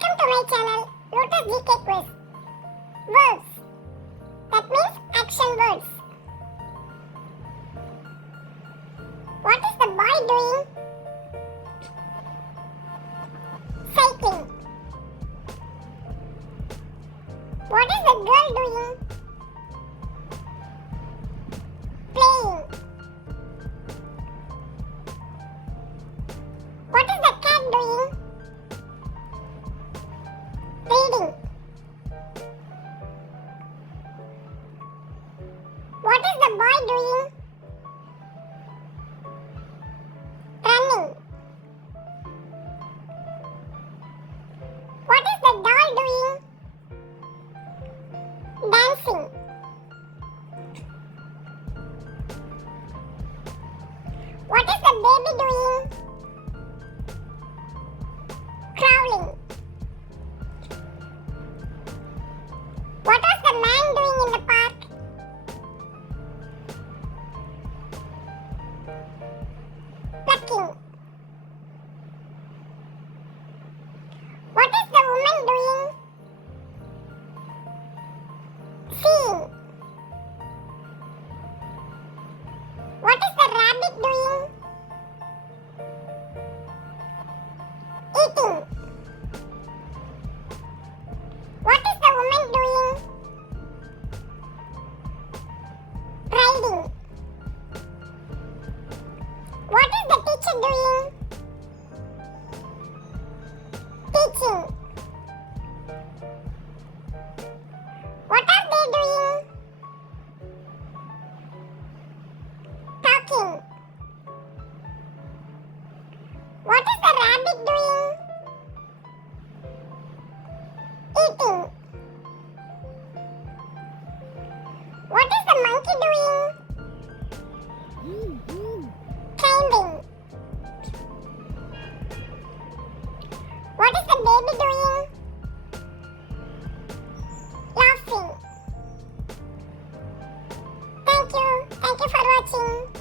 Welcome to my channel, Lotus GK Quiz. Verbs. That means action words. What is the boy doing? Cycling. What is the girl doing? Playing. What is the cat doing? Reading. What is the boy doing? Running. What is the doll doing? Dancing. What is the baby doing? Crawling. What was the man doing in the park? Plucking. What is the woman doing? Seeing. What is the rabbit doing? Eating. What is the woman doing? Riding. What is the teacher doing? Teaching. What are they doing? Talking. What is the rabbit doing? Eating. What is the monkey doing? Climbing. What is the baby doing? Laughing. Thank you for watching.